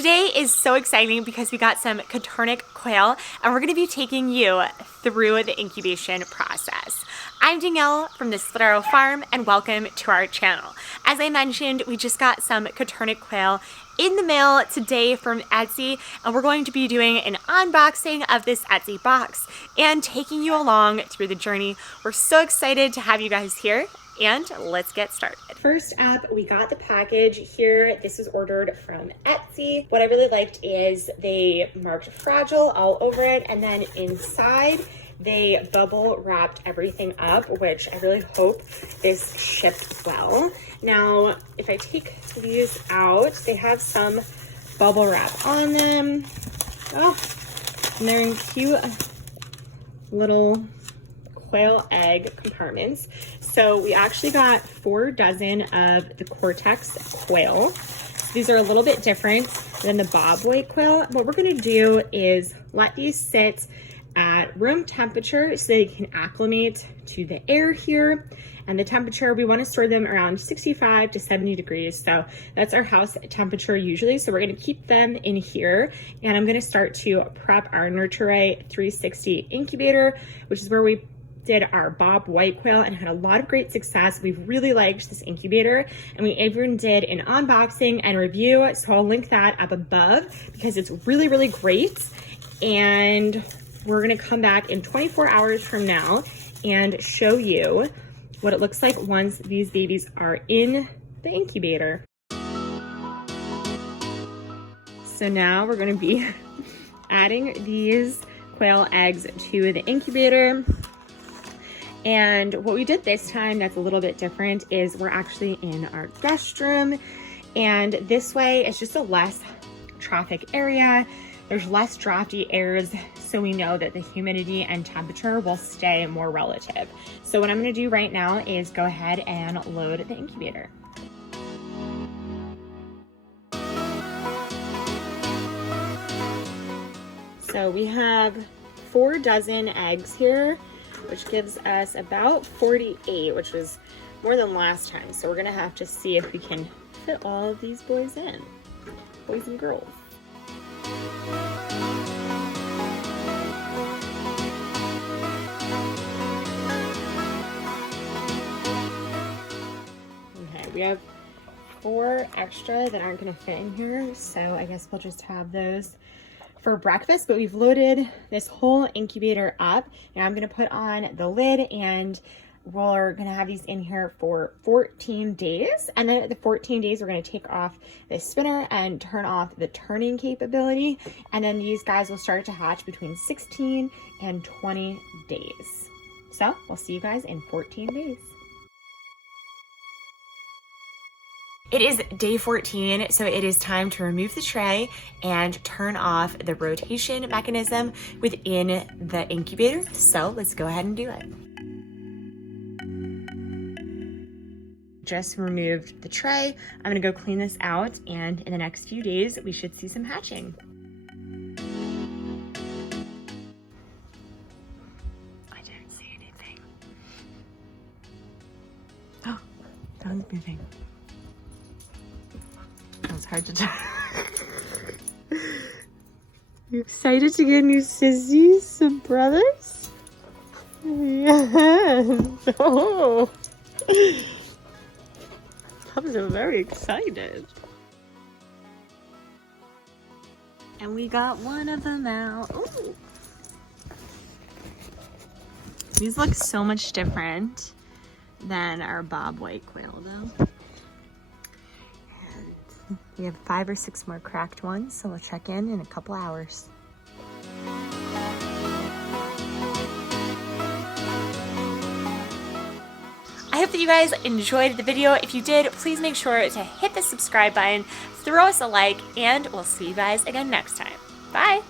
Today is so exciting because we got some Coturnix quail and we're going to be taking you through the incubation process. I'm Danielle from the Split Arrow Farm and welcome to our channel. As I mentioned, we just got some Coturnix quail in the mail today from Etsy, and we're going to be doing an unboxing of this Etsy box and taking you along through the journey. We're so excited to have you guys here, and let's get started. First up, we got the package here. This was ordered from Etsy. What I really liked is they marked fragile all over it, and then inside they bubble wrapped everything up, which I really hope this shipped well. Now, if I take these out, they have some bubble wrap on them. Oh, and they're in cute little quail egg compartments. So we actually got 4 dozen of the Coturnix Quail. So these are a little bit different than the bobwhite quail. What we're gonna do is let these sit at room temperature so they can acclimate to the air here. And the temperature, we want to store them around 65 to 70 degrees. So that's our house temperature usually. So we're going to keep them in here. And I'm going to start to prep our Nurturay 360 incubator, which is where we did our bob white quail and had a lot of great success. We've really liked this incubator, and we even did an unboxing and review. So I'll link that up above because it's really, really great. And we're gonna come back in 24 hours from now and show you what it looks like once these babies are in the incubator. So now we're gonna be adding these quail eggs to the incubator. And what we did this time that's a little bit different is we're actually in our guest room. And this way it's just a less traffic area. There's less drafty airs, so we know that the humidity and temperature will stay more relative. So what I'm gonna do right now is go ahead and load the incubator. So we have 4 dozen eggs here, which gives us about 48, which was more than last time. So we're gonna have to see if we can fit all of these boys in, boys and girls. We have 4 extra that aren't going to fit in here, so I guess we'll just have those for breakfast. But we've loaded this whole incubator up, and I'm going to put on the lid, and we're going to have these in here for 14 days. And then at the 14 days, we're going to take off the spinner and turn off the turning capability. And then these guys will start to hatch between 16 and 20 days. So we'll see you guys in 14 days. It is day 14, so it is time to remove the tray and turn off the rotation mechanism within the incubator. So let's go ahead and do it. Just removed the tray. I'm gonna go clean this out, and in the next few days, we should see some hatching. I didn't see anything. Oh, that one's moving. It's hard to tell. You excited to get new sissies, some brothers? Yes. Oh. Pups are very excited. And we got one of them out. Ooh. These look so much different than our bobwhite quail though. We have 5 or 6 more cracked ones, so we'll check in a couple hours. I hope that you guys enjoyed the video. If you did, please make sure to hit the subscribe button, throw us a like, and we'll see you guys again next time. Bye!